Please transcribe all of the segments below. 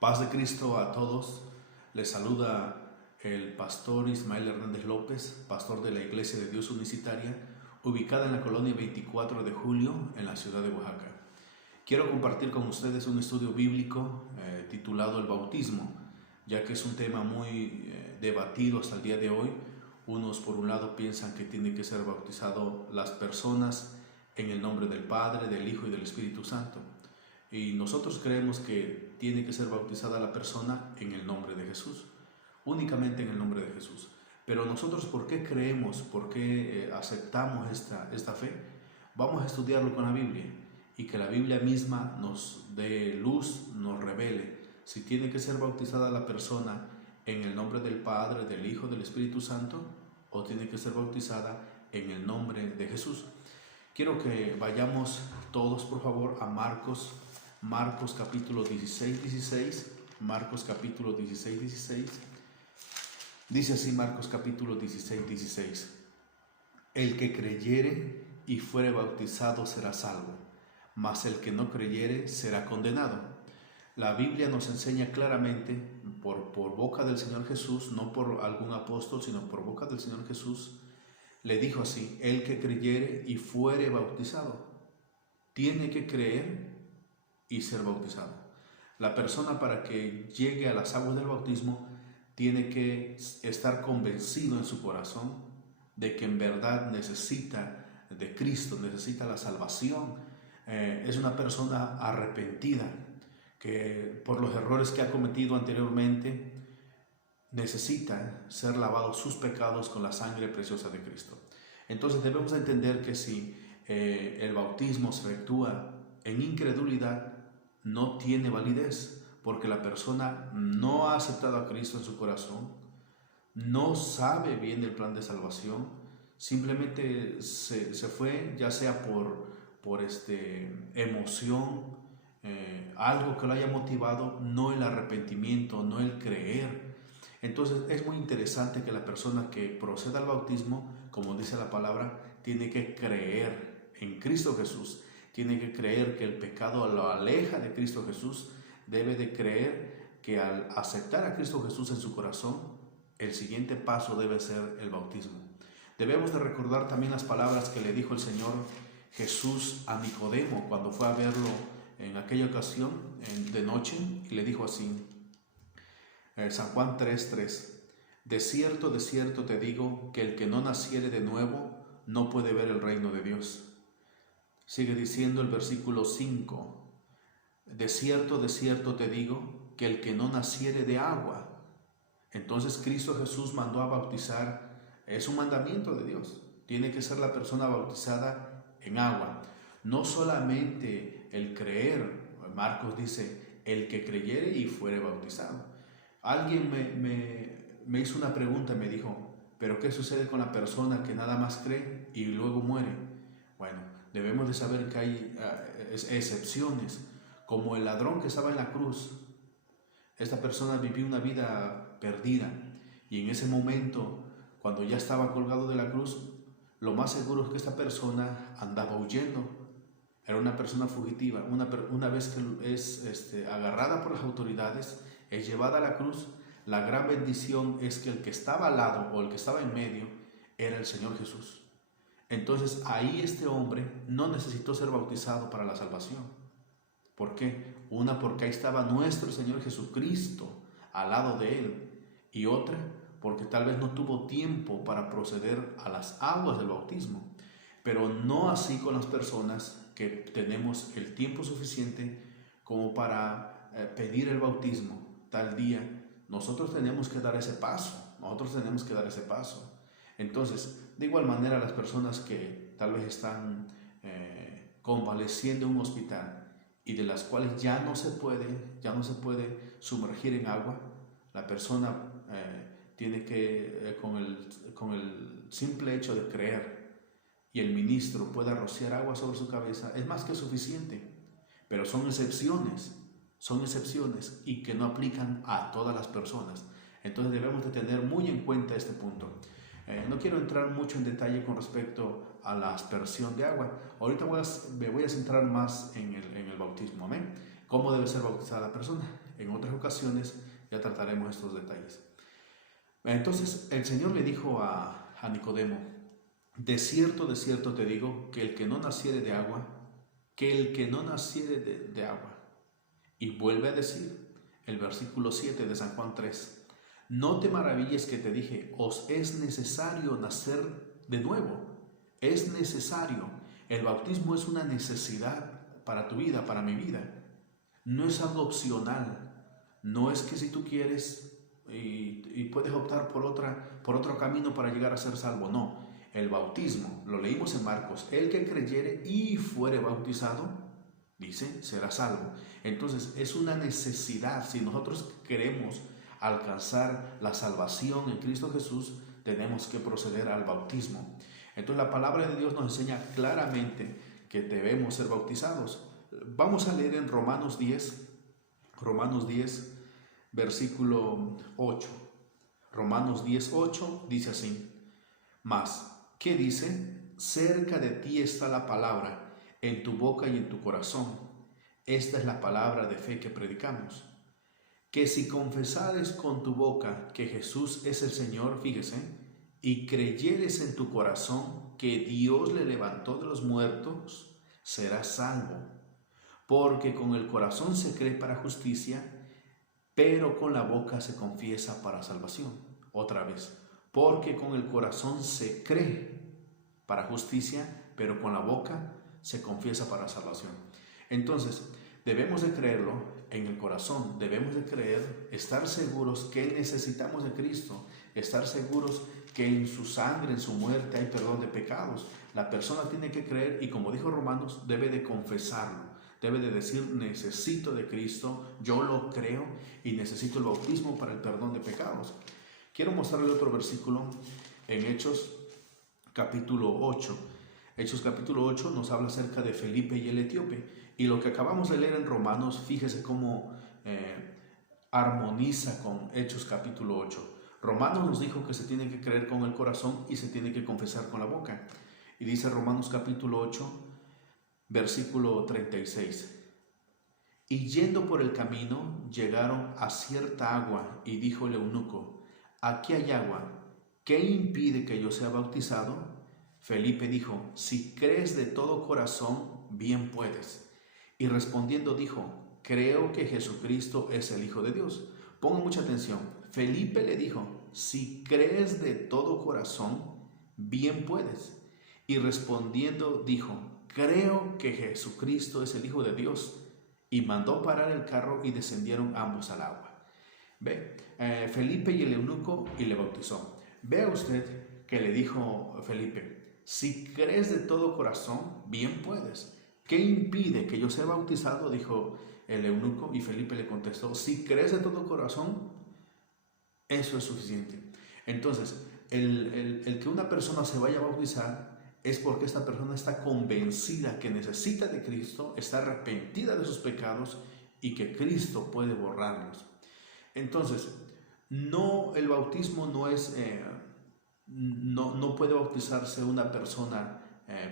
Paz de Cristo a todos. Les saluda el pastor Ismael Hernández López, pastor de la Iglesia de Dios Unicitaria, ubicada en la colonia 24 de Julio, en la ciudad de Oaxaca. Quiero compartir con ustedes un estudio bíblico titulado El bautismo, ya que es un tema muy debatido hasta el día de hoy. Unos por un lado piensan que tienen que ser bautizados las personas en el nombre del Padre, del Hijo y del Espíritu Santo. Y nosotros creemos que tiene que ser bautizada la persona en el nombre de Jesús, únicamente en el nombre de Jesús. Pero nosotros, ¿por qué creemos, por qué aceptamos esta fe? Vamos a estudiarlo con la Biblia y que la Biblia misma nos dé luz, nos revele si tiene que ser bautizada la persona en el nombre del Padre, del Hijo, del Espíritu Santo, o tiene que ser bautizada en el nombre de Jesús. Quiero que vayamos todos, por favor, a Marcos capítulo 16. Marcos capítulo 16. Dice así Marcos capítulo 16. El que creyere y fuere bautizado será salvo, mas el que no creyere será condenado. La Biblia nos enseña claramente por boca del Señor Jesús, no por algún apóstol, sino por boca del Señor Jesús, le dijo así: el que creyere y fuere bautizado. Tiene que creer y ser bautizado. La persona, para que llegue a las aguas del bautismo, tiene que estar convencido en su corazón de que en verdad necesita de Cristo, necesita la salvación. Es una persona arrepentida, que por los errores que ha cometido anteriormente necesita ser lavados sus pecados con la sangre preciosa de Cristo. Entonces debemos entender que si el bautismo se efectúa en incredulidad, no tiene validez, porque la persona no ha aceptado a Cristo en su corazón, no sabe bien el plan de salvación, simplemente se fue, ya sea por emoción, algo que lo haya motivado, no el arrepentimiento, no el creer. Entonces es muy interesante que la persona que proceda al bautismo, como dice la palabra, tiene que creer en Cristo Jesús, tiene que creer que el pecado lo aleja de Cristo Jesús, debe de creer que al aceptar a Cristo Jesús en su corazón, el siguiente paso debe ser el bautismo. Debemos de recordar también las palabras que le dijo el Señor Jesús a Nicodemo cuando fue a verlo en aquella ocasión de noche, y le dijo así, San Juan 3:3: de cierto te digo que el que no naciere de nuevo no puede ver el reino de Dios. Sigue diciendo el versículo 5: de cierto te digo que el que no naciere de agua. Entonces Cristo Jesús mandó a bautizar, es un mandamiento de Dios, tiene que ser la persona bautizada en agua. No solamente el creer, Marcos dice, el que creyere y fuere bautizado. Alguien me hizo una pregunta, me dijo, ¿pero qué sucede con la persona que nada más cree y luego muere? Bueno, debemos de saber que hay excepciones, como el ladrón que estaba en la cruz. Esta persona vivió una vida perdida, y en ese momento, cuando ya estaba colgado de la cruz, lo más seguro es que esta persona andaba huyendo. Era una persona fugitiva. Una vez que es agarrada por las autoridades, es llevada a la cruz. La gran bendición es que el que estaba al lado o el que estaba en medio era el Señor Jesús. Entonces ahí este hombre no necesitó ser bautizado para la salvación. ¿Por qué? Una, porque ahí estaba nuestro Señor Jesucristo al lado de él, y otra, porque tal vez no tuvo tiempo para proceder a las aguas del bautismo. Pero no así con las personas que tenemos el tiempo suficiente como para pedir el bautismo tal día. Nosotros tenemos que dar ese paso, Entonces, de igual manera, las personas que tal vez están convaleciendo en un hospital y de las cuales ya no se puede sumergir en agua, la persona tiene que, con el simple hecho de creer, y el ministro pueda rociar agua sobre su cabeza, es más que suficiente. Pero son excepciones y que no aplican a todas las personas. Entonces debemos de tener muy en cuenta este punto. No quiero entrar mucho en detalle con respecto a la aspersión de agua. Ahorita me voy a centrar más en el bautismo. Amén. cómo debe ser bautizada la persona. En otras ocasiones ya trataremos estos detalles. Entonces el Señor le dijo a Nicodemo: de cierto te digo, que el que no naciere de agua, de agua. Y vuelve a decir el versículo 7 de San Juan 3: no te maravilles que te dije, os es necesario nacer de nuevo. Es necesario. El bautismo es una necesidad para tu vida, para mi vida. No es algo opcional. No es que si tú quieres y puedes optar por otro camino para llegar a ser salvo. No. El bautismo, lo leímos en Marcos: el que creyere y fuere bautizado, dice, será salvo. Entonces es una necesidad. Si nosotros queremos alcanzar la salvación en Cristo Jesús, tenemos que proceder al bautismo. Entonces la palabra de Dios nos enseña claramente que debemos ser bautizados. Vamos a leer en Romanos 10, versículo 8. Romanos 10, 8 dice así: mas, ¿qué dice? Cerca de ti está la palabra, en tu boca y en tu corazón. Esta es la palabra de fe que predicamos. Que si confesares con tu boca que Jesús es el Señor, fíjese, y creyeres en tu corazón que Dios le levantó de los muertos, serás salvo. Porque con el corazón se cree para justicia, pero con la boca se confiesa para salvación. Otra vez, porque con el corazón se cree para justicia, pero con la boca se confiesa para salvación. Entonces, debemos de creerlo en el corazón, debemos de creer, estar seguros que necesitamos de Cristo, estar seguros que en su sangre, en su muerte hay perdón de pecados. La persona tiene que creer y, como dijo Romanos, debe de confesarlo, debe de decir: necesito de Cristo, yo lo creo y necesito el bautismo para el perdón de pecados. Quiero mostrarle otro versículo en Hechos capítulo 8. Hechos capítulo 8 nos habla acerca de Felipe y el etíope. Y lo que acabamos de leer en Romanos, fíjese cómo armoniza con Hechos capítulo 8. Romanos nos dijo que se tiene que creer con el corazón y se tiene que confesar con la boca. Y dice Romanos capítulo 8, versículo 36. Y yendo por el camino, llegaron a cierta agua, y dijo el eunuco: aquí hay agua, ¿qué impide que yo sea bautizado? Felipe dijo: si crees de todo corazón, bien puedes. Y respondiendo dijo: creo que Jesucristo es el Hijo de Dios. Pongan mucha atención. Felipe le dijo: si crees de todo corazón, bien puedes. Y respondiendo dijo: creo que Jesucristo es el Hijo de Dios. Y mandó parar el carro y descendieron ambos al agua. Ve, Felipe y el eunuco, y le bautizó. Vea usted que le dijo Felipe: si crees de todo corazón, bien puedes. ¿Qué impide que yo sea bautizado? Dijo el eunuco, y Felipe le contestó: si crees de todo corazón, eso es suficiente. Entonces, el que una persona se vaya a bautizar es porque esta persona está convencida que necesita de Cristo, está arrepentida de sus pecados y que Cristo puede borrarlos. Entonces, el bautismo no es, no puede bautizarse una persona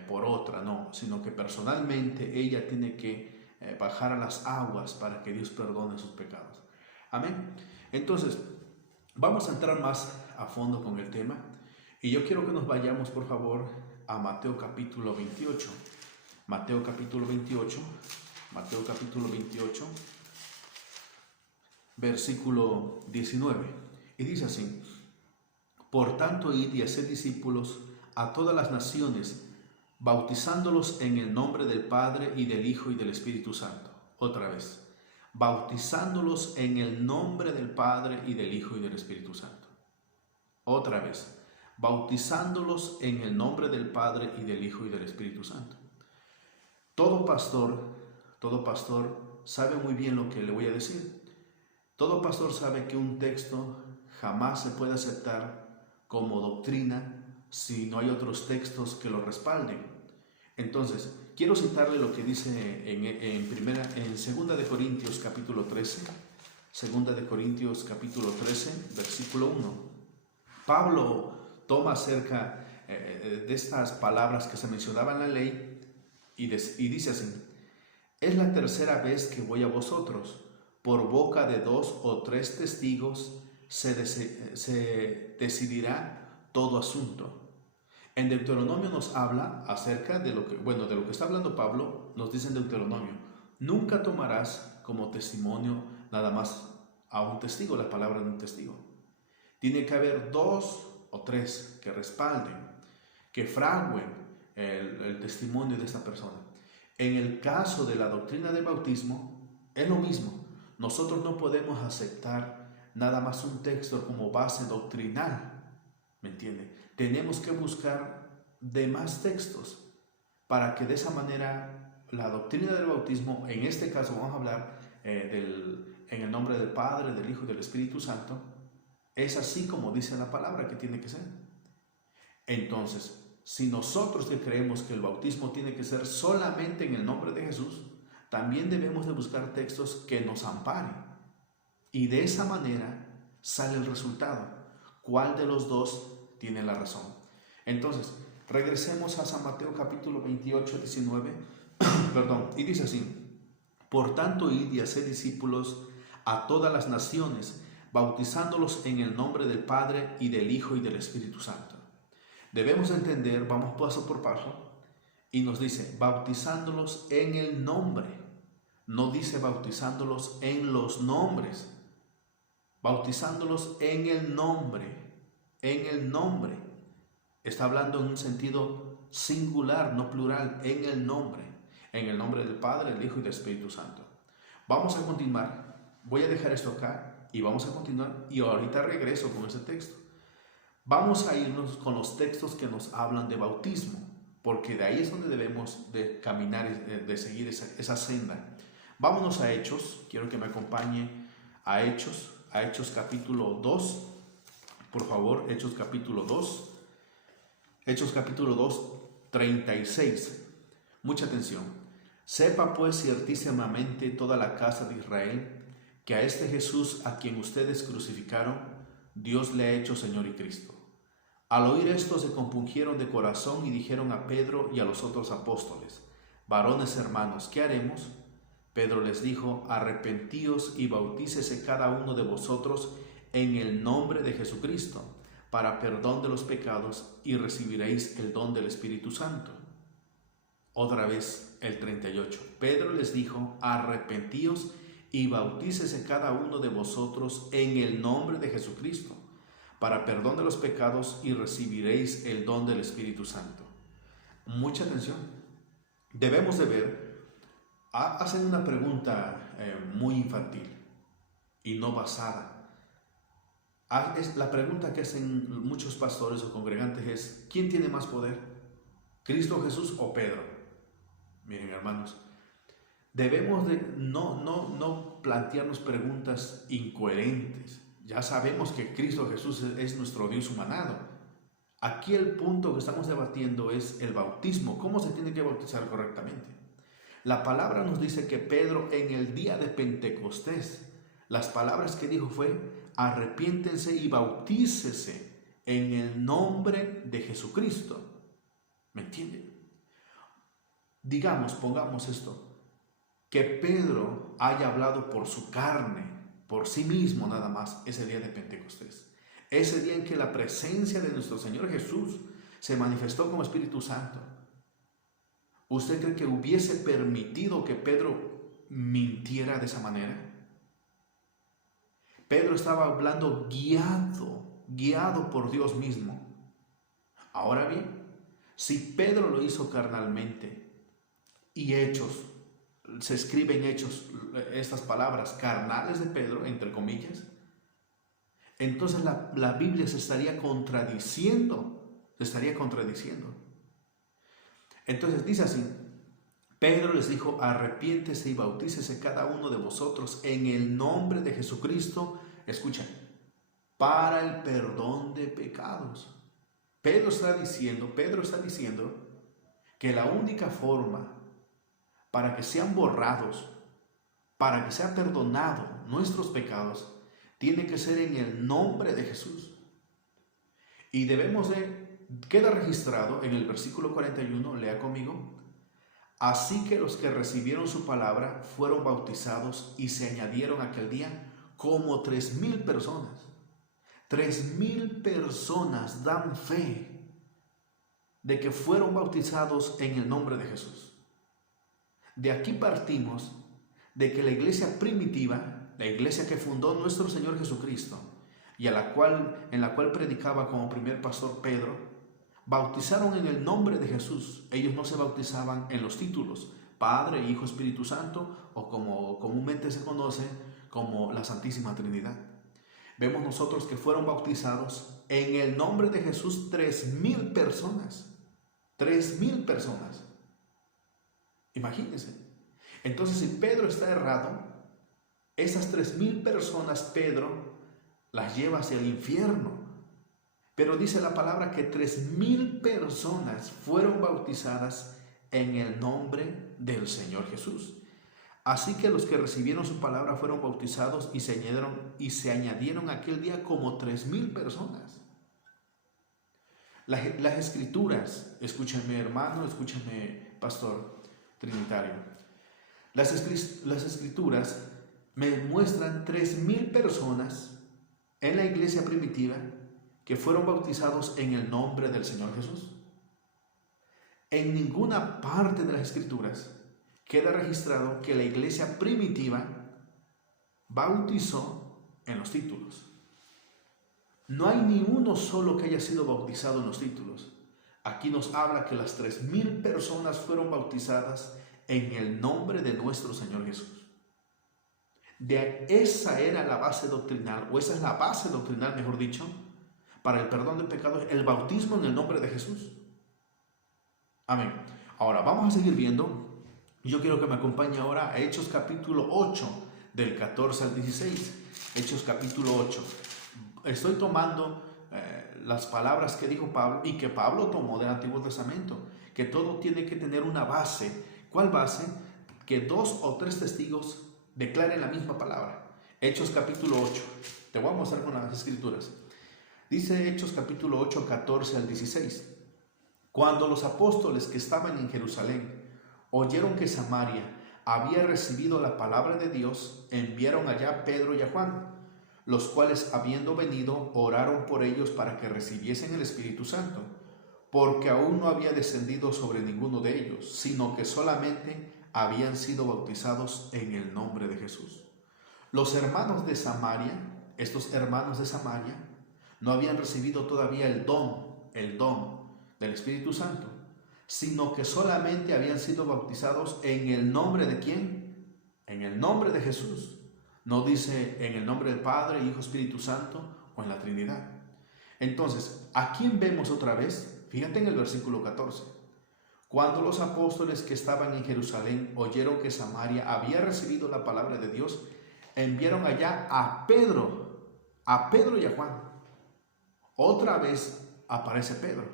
por otra, no, sino que personalmente ella tiene que bajar a las aguas para que Dios perdone sus pecados. Amén. Entonces, vamos a entrar más a fondo con el tema, y yo quiero que nos vayamos, por favor, a Mateo capítulo 28. Mateo capítulo 28, versículo 19. Y dice así: por tanto, id y haced discípulos a todas las naciones, bautizándolos en el nombre del Padre y del Hijo y del Espíritu Santo. Otra vez, bautizándolos en el nombre del Padre y del Hijo y del Espíritu Santo. Otra vez, bautizándolos en el nombre del Padre y del Hijo y del Espíritu Santo. Todo pastor sabe muy bien lo que le voy a decir. Todo pastor sabe que un texto jamás se puede aceptar como doctrina si no hay otros textos que lo respalden. Entonces, quiero citarle lo que dice en 2 de Corintios capítulo 13, 2 de Corintios capítulo 13, versículo 1. Pablo toma acerca de estas palabras que se mencionaban en la ley y dice así: Es la tercera vez que voy a vosotros. Por boca de 2 o 3 testigos se decidirá todo asunto. En Deuteronomio nos habla acerca de lo que está hablando Pablo, nos dice en Deuteronomio: nunca tomarás como testimonio nada más a un testigo, la palabra de un testigo. Tiene que haber 2 o 3 que respalden, que fraguen el testimonio de esta persona. En el caso de la doctrina del bautismo, es lo mismo. Nosotros no podemos aceptar nada más un texto como base doctrinal, ¿me entiende? Tenemos que buscar demás textos para que de esa manera la doctrina del bautismo, en este caso vamos a hablar en el nombre del Padre, del Hijo y del Espíritu Santo, es así como dice la palabra que tiene que ser. Entonces, si nosotros que creemos que el bautismo tiene que ser solamente en el nombre de Jesús, también debemos de buscar textos que nos amparen. Y de esa manera sale el resultado. ¿Cuál de los dos tiene la razón? Entonces, regresemos a San Mateo capítulo 28, 19, y dice así: por tanto, id y haced discípulos a todas las naciones, bautizándolos en el nombre del Padre y del Hijo y del Espíritu Santo. Debemos entender, vamos paso por paso, y nos dice bautizándolos en el nombre, no dice bautizándolos en los nombres, bautizándolos en el nombre, está hablando en un sentido singular, no plural, en el nombre del Padre, del Hijo y del Espíritu Santo. Vamos a continuar, voy a dejar esto acá y vamos a continuar, y ahorita regreso con ese texto. Vamos a irnos con los textos que nos hablan de bautismo, porque de ahí es donde debemos de caminar, de seguir esa senda. Vámonos a Hechos, quiero que me acompañe a Hechos capítulo 2, por favor, Hechos capítulo 2, 36. Mucha atención. Sepa pues ciertísimamente toda la casa de Israel que a este Jesús a quien ustedes crucificaron, Dios le ha hecho Señor y Cristo. Al oír esto se compungieron de corazón y dijeron a Pedro y a los otros apóstoles: varones hermanos, ¿qué haremos? Pedro les dijo: arrepentíos y bautícese cada uno de vosotros en el nombre de Jesucristo para perdón de los pecados y recibiréis el don del Espíritu Santo. Otra vez el 38. Pedro les dijo: arrepentíos y bautícese cada uno de vosotros en el nombre de Jesucristo para perdón de los pecados y recibiréis el don del Espíritu Santo. Mucha atención. Debemos de ver, hacen una pregunta muy infantil y no basada. La pregunta que hacen muchos pastores o congregantes es: ¿quién tiene más poder? ¿Cristo Jesús o Pedro? Miren, hermanos, debemos de no plantearnos preguntas incoherentes. Ya sabemos que Cristo Jesús es nuestro Dios humanado. Aquí el punto que estamos debatiendo es el bautismo. ¿Cómo se tiene que bautizar correctamente? La palabra nos dice que Pedro, en el día de Pentecostés, las palabras que dijo fue: arrepiéntense y bautícese en el nombre de Jesucristo. ¿Me entienden? Digamos, pongamos esto, que Pedro haya hablado por su carne, por sí mismo nada más, ese día de Pentecostés. Ese día en que la presencia de nuestro Señor Jesús se manifestó como Espíritu Santo. ¿Usted cree que hubiese permitido que Pedro mintiera de esa manera? Pedro estaba hablando guiado por Dios mismo. Ahora bien, si Pedro lo hizo carnalmente, y Hechos, se escriben Hechos estas palabras carnales de Pedro, entre comillas, entonces la Biblia se estaría contradiciendo. Entonces dice así: Pedro les dijo: arrepiéntese y bautícese cada uno de vosotros en el nombre de Jesucristo, escuchen, para el perdón de pecados. Pedro está diciendo que la única forma para que sean borrados, para que sea perdonado nuestros pecados, tiene que ser en el nombre de Jesús. Y queda registrado en el versículo 41, lea conmigo: Así que los que recibieron su palabra fueron bautizados y se añadieron aquel día como 3,000 personas. 3,000 personas dan fe de que fueron bautizados en el nombre de Jesús. De aquí partimos de que la iglesia primitiva, la iglesia que fundó nuestro Señor Jesucristo y en la cual predicaba como primer pastor Pedro, bautizaron en el nombre de Jesús. Ellos no se bautizaban en los títulos, Padre, Hijo, Espíritu Santo, o como comúnmente se conoce como la Santísima Trinidad. Vemos nosotros que fueron bautizados en el nombre de Jesús 3,000 personas. 3,000 personas. Imagínense. Entonces, si Pedro está errado, esas 3,000 personas Pedro las lleva hacia el infierno. Pero dice la palabra que 3,000 personas fueron bautizadas en el nombre del Señor Jesús. Así que los que recibieron su palabra fueron bautizados y se añadieron aquel día como 3,000 personas. Las escrituras, escúchame hermano, escúchame pastor trinitario. Las escrituras me muestran 3,000 personas en la iglesia primitiva que fueron bautizados en el nombre del Señor Jesús. En ninguna parte de las escrituras queda registrado que la iglesia primitiva bautizó en los títulos. No hay ni uno solo que haya sido bautizado en los títulos. Aquí nos habla que las 3,000 personas fueron bautizadas en el nombre de nuestro Señor Jesús. Esa era la base doctrinal, o esa es la base doctrinal, mejor dicho, para el perdón de pecados, el bautismo en el nombre de Jesús. Amén. Ahora vamos a seguir viendo. Yo quiero que me acompañe ahora a Hechos capítulo 8, del 14 al 16. Hechos capítulo 8. Estoy tomando las palabras que dijo Pablo y que Pablo tomó del Antiguo Testamento, que todo tiene que tener una base. ¿Cuál base? Que 2 o 3 testigos declaren la misma palabra. Hechos capítulo 8. Te voy a mostrar con las escrituras. Dice Hechos capítulo 8, 14 al 16. Cuando los apóstoles que estaban en Jerusalén oyeron que Samaria había recibido la palabra de Dios, enviaron allá a Pedro y a Juan, los cuales, habiendo venido, oraron por ellos para que recibiesen el Espíritu Santo, porque aún no había descendido sobre ninguno de ellos, sino que solamente habían sido bautizados en el nombre de Jesús. Los hermanos de Samaria, estos hermanos de Samaria, no habían recibido todavía el don del Espíritu Santo, sino que solamente habían sido bautizados en el nombre de ¿quién? En el nombre de Jesús. No dice en el nombre del Padre, Hijo, Espíritu Santo o en la Trinidad. Entonces, ¿a quién vemos otra vez? Fíjate en el versículo 14. Cuando los apóstoles que estaban en Jerusalén oyeron que Samaria había recibido la palabra de Dios, enviaron allá a Pedro y a Juan. Otra vez aparece Pedro.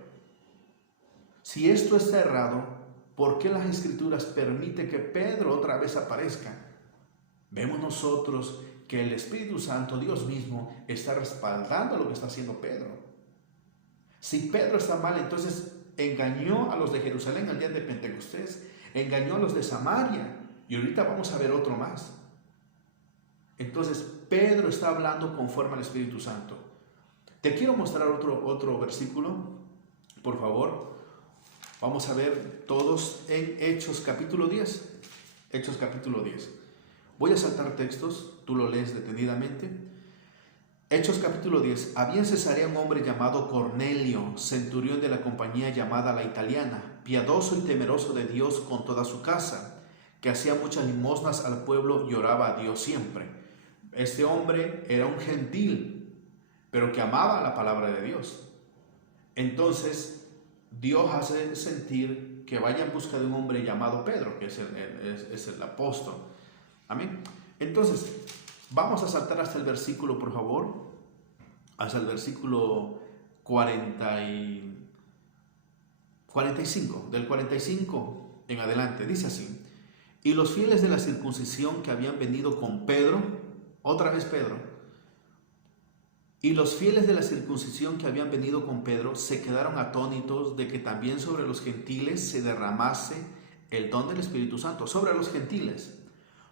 Si esto está errado, ¿por qué las Escrituras permiten que Pedro otra vez aparezca? Vemos nosotros que el Espíritu Santo, Dios mismo, está respaldando lo que está haciendo Pedro. Si Pedro está mal, entonces engañó a los de Jerusalén al día de Pentecostés, engañó a los de Samaria, y ahorita vamos a ver otro más. Entonces, Pedro está hablando conforme al Espíritu Santo. Te quiero mostrar otro versículo, por favor. Vamos a ver todos en Hechos capítulo 10. Hechos capítulo 10. Voy a saltar textos, tú lo lees detenidamente. Hechos capítulo 10. Había en Cesarea un hombre llamado Cornelio, centurión de la compañía llamada La Italiana, piadoso y temeroso de Dios con toda su casa, que hacía muchas limosnas al pueblo y oraba a Dios siempre. Este hombre era un gentil, pero que amaba la palabra de Dios. Entonces, Dios hace sentir que vaya en busca de un hombre llamado Pedro, que es el apóstol. Amén. Entonces, vamos a saltar hasta el versículo, por favor, hasta el versículo 45, del 45 en adelante. Dice así: y los fieles de la circuncisión que habían venido con Pedro, otra vez Pedro, y los fieles de la circuncisión que habían venido con Pedro se quedaron atónitos de que también sobre los gentiles se derramase el don del Espíritu Santo sobre los gentiles,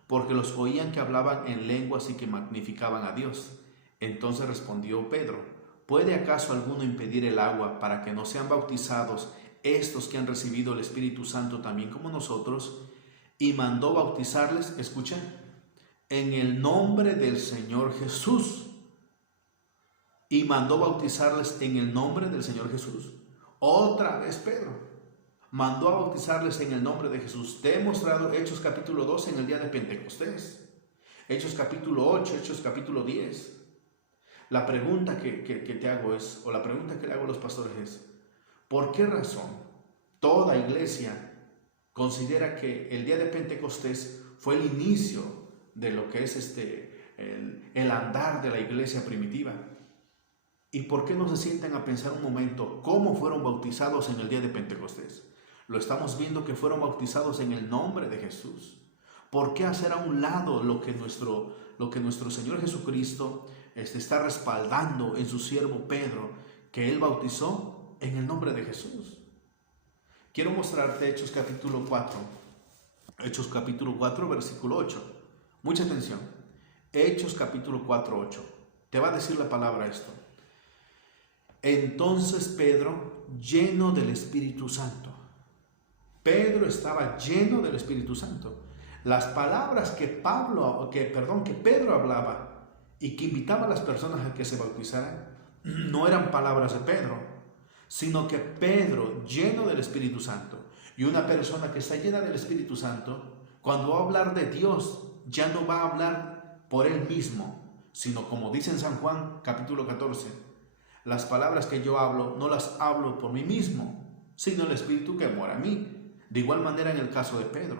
porque los oían que hablaban en lenguas y que magnificaban a Dios. Entonces respondió Pedro: ¿puede acaso alguno impedir el agua para que no sean bautizados estos que han recibido el Espíritu Santo también como nosotros? Y mandó bautizarles, escuchen, en el nombre del Señor Jesús. Y mandó bautizarles en el nombre del Señor Jesús. Otra vez Pedro mandó a bautizarles en el nombre de Jesús. Te he mostrado Hechos capítulo 12 en el día de Pentecostés, Hechos capítulo 8, Hechos capítulo 10. La pregunta que te hago es, o la pregunta que le hago a los pastores es, ¿por qué razón toda iglesia considera que el día de Pentecostés fue el inicio de lo que es el andar de la iglesia primitiva? ¿Y por qué no se sientan a pensar un momento cómo fueron bautizados en el día de Pentecostés? Lo estamos viendo que fueron bautizados en el nombre de Jesús. ¿Por qué hacer a un lado lo que nuestro Señor Jesucristo está respaldando en su siervo Pedro, que él bautizó en el nombre de Jesús? Quiero mostrarte Hechos capítulo 4. Hechos capítulo 4, versículo 8. Mucha atención. Hechos capítulo 4, 8. Te va a decir la palabra esto. Entonces Pedro, lleno del Espíritu Santo. Pedro estaba lleno del Espíritu Santo. Las palabras que Pedro hablaba y que invitaba a las personas a que se bautizaran, no eran palabras de Pedro, sino que Pedro, lleno del Espíritu Santo, y una persona que está llena del Espíritu Santo, cuando va a hablar de Dios, ya no va a hablar por él mismo, sino como dice en San Juan capítulo 14, las palabras que yo hablo, no las hablo por mí mismo, sino el Espíritu que mora en mí. De igual manera en el caso de Pedro.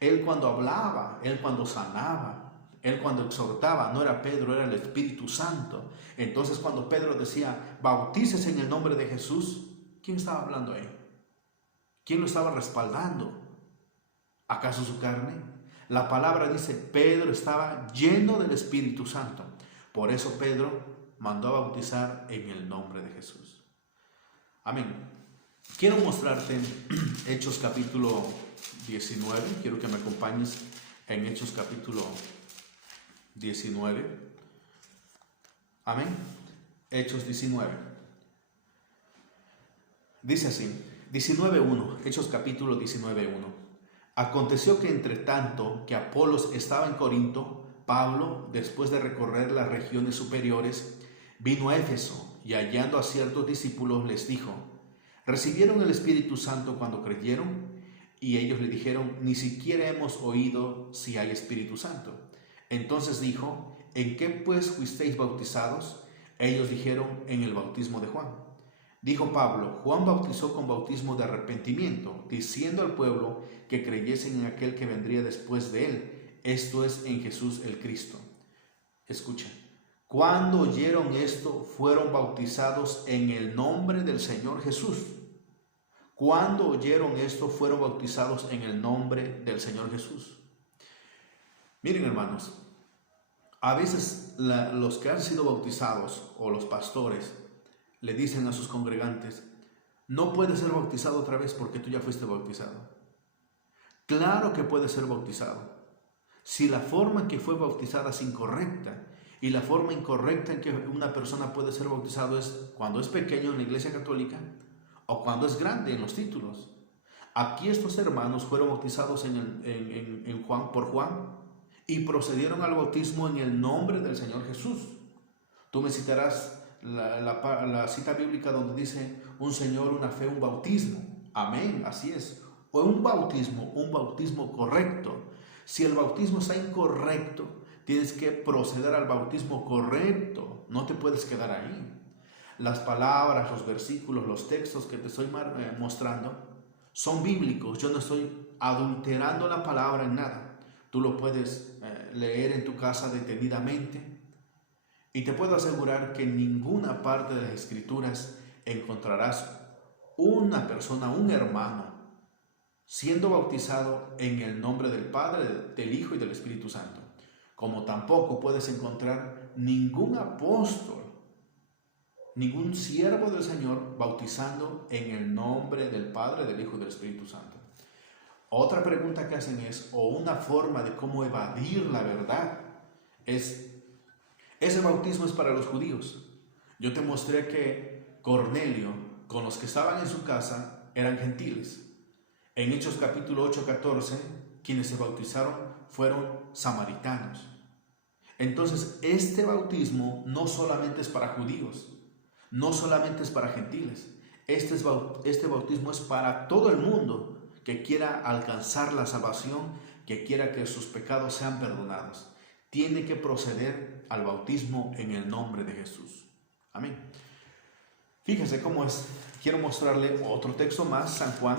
Él cuando hablaba, él cuando sanaba, él cuando exhortaba, no era Pedro, era el Espíritu Santo. Entonces cuando Pedro decía, bautícese en el nombre de Jesús, ¿quién estaba hablando ahí? ¿Quién lo estaba respaldando? ¿Acaso su carne? La palabra dice, Pedro estaba lleno del Espíritu Santo. Por eso Pedro mandó a bautizar en el nombre de Jesús. Amén. Quiero mostrarte Hechos capítulo 19. Quiero que me acompañes en Hechos capítulo 19. Amén. Hechos 19. Dice así, 19.1. Hechos capítulo 19.1. Aconteció que entre tanto que Apolos estaba en Corinto, Pablo, después de recorrer las regiones superiores, vino a Éfeso y hallando a ciertos discípulos les dijo, ¿recibieron el Espíritu Santo cuando creyeron? Y ellos le dijeron, ni siquiera hemos oído si hay Espíritu Santo. Entonces dijo, ¿en qué pues fuisteis bautizados? Ellos dijeron, en el bautismo de Juan. Dijo Pablo, Juan bautizó con bautismo de arrepentimiento, diciendo al pueblo que creyesen en aquel que vendría después de él, esto es, en Jesús el Cristo. Escuchen. Cuando oyeron esto, fueron bautizados en el nombre del Señor Jesús. Cuando oyeron esto, fueron bautizados en el nombre del Señor Jesús. Miren, hermanos, a veces los que han sido bautizados o los pastores le dicen a sus congregantes, no puedes ser bautizado otra vez porque tú ya fuiste bautizado. Claro que puedes ser bautizado. Si la forma en que fue bautizada es incorrecta, y la forma incorrecta en que una persona puede ser bautizado es cuando es pequeño en la Iglesia Católica o cuando es grande en los títulos. Aquí estos hermanos fueron bautizados por Juan y procedieron al bautismo en el nombre del Señor Jesús. Tú me citarás la cita bíblica donde dice un Señor, una fe, un bautismo. Amén, así es. O un bautismo correcto. Si el bautismo está incorrecto, tienes que proceder al bautismo correcto, no te puedes quedar ahí. Las palabras, los versículos, los textos que te estoy mostrando son bíblicos. Yo no estoy adulterando la palabra en nada. Tú lo puedes leer en tu casa detenidamente y te puedo asegurar que en ninguna parte de las Escrituras encontrarás una persona, un hermano, siendo bautizado en el nombre del Padre, del Hijo y del Espíritu Santo. Como tampoco puedes encontrar ningún apóstol, ningún siervo del Señor bautizando en el nombre del Padre, del Hijo y del Espíritu Santo. Otra pregunta que hacen es, o una forma de cómo evadir la verdad, es, ese bautismo es para los judíos. Yo te mostré que Cornelio, con los que estaban en su casa, eran gentiles. En Hechos capítulo 8, 14, quienes se bautizaron fueron samaritanos. Entonces, este bautismo no solamente es para judíos, no solamente es para gentiles. Este bautismo es para todo el mundo que quiera alcanzar la salvación, que quiera que sus pecados sean perdonados. Tiene que proceder al bautismo en el nombre de Jesús. Amén. Fíjense cómo es. Quiero mostrarle otro texto más, San Juan,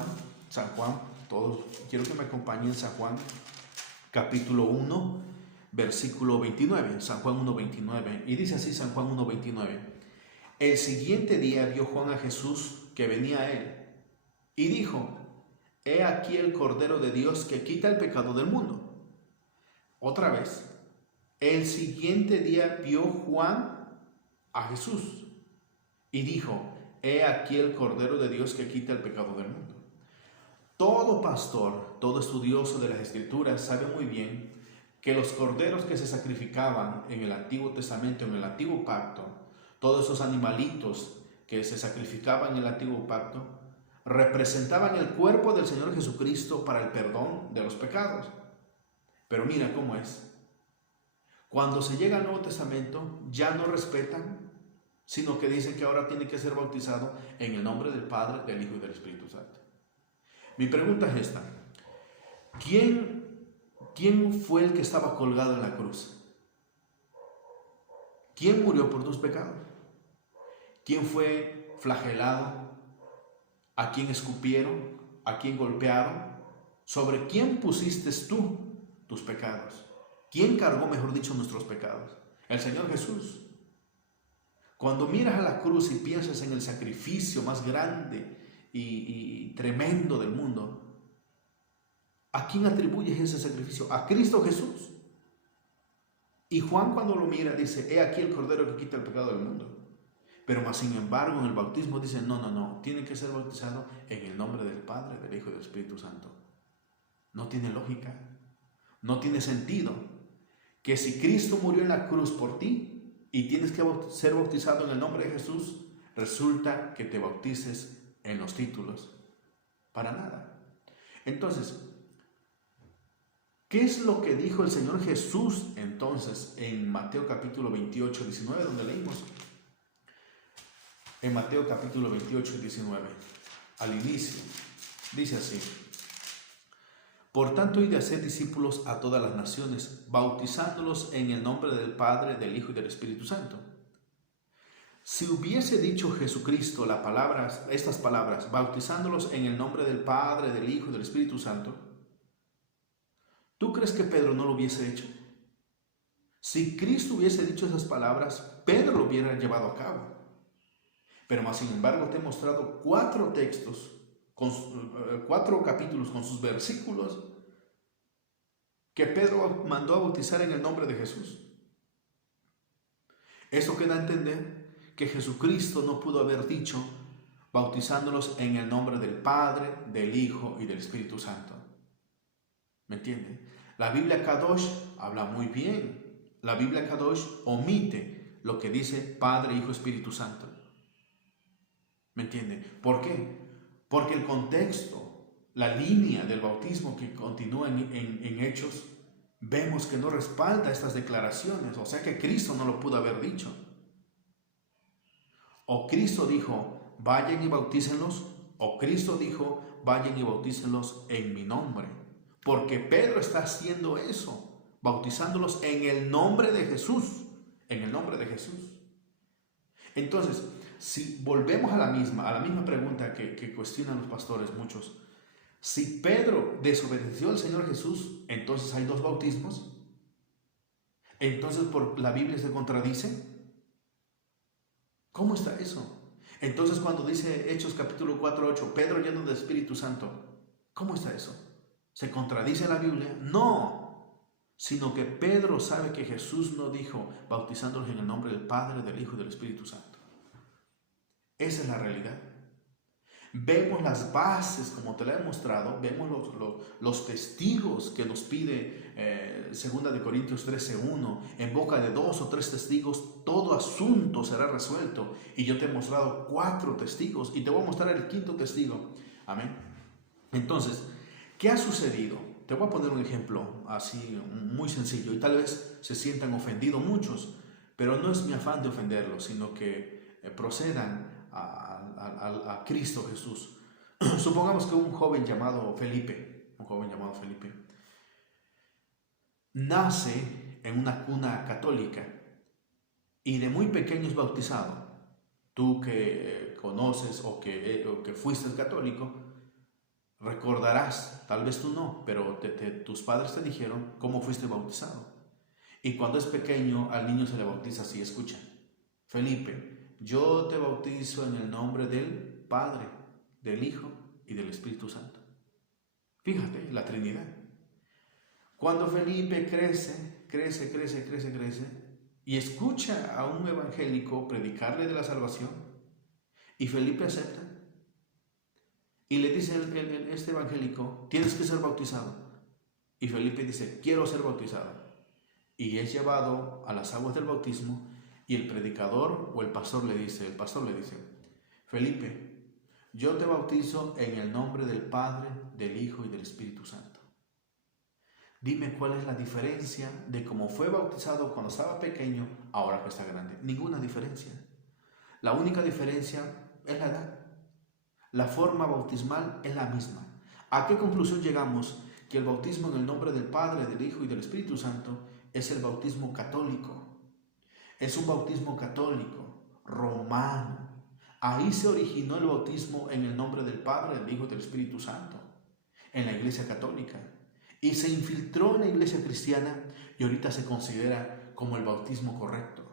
todos, quiero que me acompañen, San Juan, capítulo 1, versículo 29, San Juan 1, 29, y dice así San Juan 1, 29. El siguiente día vio Juan a Jesús que venía a él, y dijo: He aquí el Cordero de Dios que quita el pecado del mundo. Otra vez, el siguiente día vio Juan a Jesús, y dijo: He aquí el Cordero de Dios que quita el pecado del mundo. Todo pastor, todo estudioso de las Escrituras sabe muy bien que los corderos que se sacrificaban en el Antiguo Testamento, en el Antiguo Pacto, todos esos animalitos que se sacrificaban en el Antiguo Pacto, representaban el cuerpo del Señor Jesucristo para el perdón de los pecados. Pero mira cómo es. Cuando se llega al Nuevo Testamento, ya no respetan, sino que dicen que ahora tiene que ser bautizado en el nombre del Padre, del Hijo y del Espíritu Santo. Mi pregunta es esta: ¿Quién fue el que estaba colgado en la cruz? ¿Quién murió por tus pecados? ¿Quién fue flagelado? ¿A quién escupieron? ¿A quién golpearon? ¿Sobre quién pusiste tú tus pecados? ¿Quién cargó, mejor dicho, nuestros pecados? El Señor Jesús. Cuando miras a la cruz y piensas en el sacrificio más grande y tremendo del mundo, ¿a quién atribuyes ese sacrificio? A Cristo Jesús. Y Juan, cuando lo mira, dice: He aquí el Cordero que quita el pecado del mundo. Pero más sin embargo, en el bautismo dice: no, tiene que ser bautizado en el nombre del Padre, del Hijo y del Espíritu Santo. No tiene lógica, no tiene sentido que si Cristo murió en la cruz por ti y tienes que ser bautizado en el nombre de Jesús, resulta que te bautices en los títulos. Para nada. Entonces, ¿qué es lo que dijo el Señor Jesús entonces en Mateo capítulo 28, 19, donde leímos? En Mateo capítulo 28 y 19, al inicio, dice así: Por tanto, id de hacer discípulos a todas las naciones, bautizándolos en el nombre del Padre, del Hijo y del Espíritu Santo. Si hubiese dicho Jesucristo estas palabras, bautizándolos en el nombre del Padre, del Hijo y del Espíritu Santo, ¿tú crees que Pedro no lo hubiese hecho? Si Cristo hubiese dicho esas palabras, Pedro lo hubiera llevado a cabo. Pero más sin embargo te he mostrado 4 textos, 4 capítulos con sus versículos que Pedro mandó a bautizar en el nombre de Jesús. Eso queda a entender que Jesucristo no pudo haber dicho bautizándolos en el nombre del Padre, del Hijo y del Espíritu Santo. ¿Me entiende? La Biblia Kadosh habla muy bien. La Biblia Kadosh omite lo que dice Padre, Hijo, Espíritu Santo. ¿Me entiende? ¿Por qué? Porque el contexto, la línea del bautismo que continúa en Hechos, vemos que no respalda estas declaraciones. O sea que Cristo no lo pudo haber dicho. O Cristo dijo: vayan y bautícenlos, o Cristo dijo: vayan y bautícenlos en mi nombre. Porque Pedro está haciendo eso, bautizándolos en el nombre de Jesús. En el nombre de Jesús. Entonces, si volvemos a la misma pregunta que cuestionan los pastores muchos: si Pedro desobedeció al Señor Jesús, entonces hay 2 bautismos. Entonces, ¿por la Biblia se contradice? ¿Cómo está eso? Entonces, cuando dice Hechos capítulo 4, 8, Pedro lleno del Espíritu Santo, ¿cómo está eso? ¿Se contradice la Biblia? No, sino que Pedro sabe que Jesús no dijo bautizándolos en el nombre del Padre, del Hijo y del Espíritu Santo. Esa es la realidad. Vemos las bases, como te lo he mostrado, vemos los testigos que nos pide 2 Corintios 13:1. En boca de 2 o 3 testigos todo asunto será resuelto. Y yo te he mostrado 4 testigos y te voy a mostrar el 5.º testigo. Amén. Entonces, ¿qué ha sucedido? Te voy a poner un ejemplo así muy sencillo y tal vez se sientan ofendidos muchos, pero no es mi afán de ofenderlos, sino que procedan a Cristo Jesús. Supongamos que un joven llamado Felipe, nace en una cuna católica y de muy pequeño es bautizado. Tú que conoces o que fuiste católico, recordarás, tal vez tú no, pero tus padres te dijeron cómo fuiste bautizado. Y cuando es pequeño, al niño se le bautiza así, escucha: Felipe, yo te bautizo en el nombre del Padre, del Hijo y del Espíritu Santo. Fíjate, la Trinidad. Cuando Felipe crece y escucha a un evangélico predicarle de la salvación, y Felipe acepta, y le dice este evangélico: tienes que ser bautizado. Y Felipe dice: quiero ser bautizado. Y es llevado a las aguas del bautismo y el predicador o el pastor le dice: Felipe, yo te bautizo en el nombre del Padre, del Hijo y del Espíritu Santo. Dime cuál es la diferencia de cómo fue bautizado cuando estaba pequeño, ahora que está grande. Ninguna diferencia. La única diferencia es la edad. La forma bautismal es la misma. ¿A qué conclusión llegamos? Que el bautismo en el nombre del Padre, del Hijo y del Espíritu Santo es el bautismo católico. Es un bautismo católico, romano. Ahí se originó el bautismo en el nombre del Padre, del Hijo y del Espíritu Santo, en la Iglesia Católica. Y se infiltró en la Iglesia Cristiana y ahorita se considera como el bautismo correcto.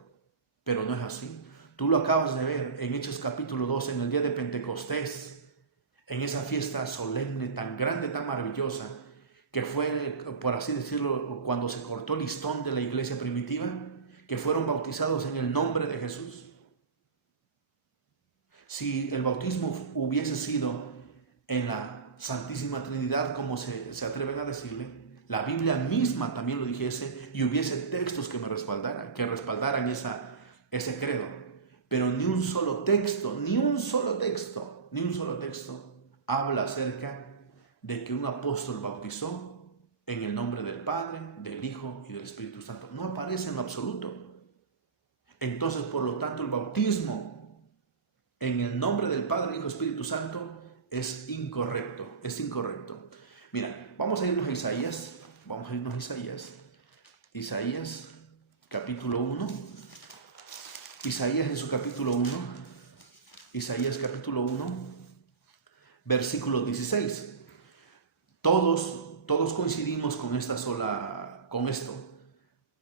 Pero no es así. Tú lo acabas de ver en Hechos capítulo 2, en el día de Pentecostés, en esa fiesta solemne, tan grande, tan maravillosa, que fue, por así decirlo, cuando se cortó el listón de la iglesia primitiva, que fueron bautizados en el nombre de Jesús. Si el bautismo hubiese sido en la Santísima Trinidad, como se atreven a decirle, la Biblia misma también lo dijese y hubiese textos que respaldaran ese credo. Pero ni un solo texto habla acerca de que un apóstol bautizó en el nombre del Padre, del Hijo y del Espíritu Santo. No aparece en lo absoluto. Entonces, por lo tanto, el bautismo en el nombre del Padre, Hijo y Espíritu Santo es incorrecto. Mira, vamos a irnos a Isaías. Isaías capítulo 1. Isaías en su capítulo 1. Isaías capítulo 1, versículo 16. Todos coincidimos con esto,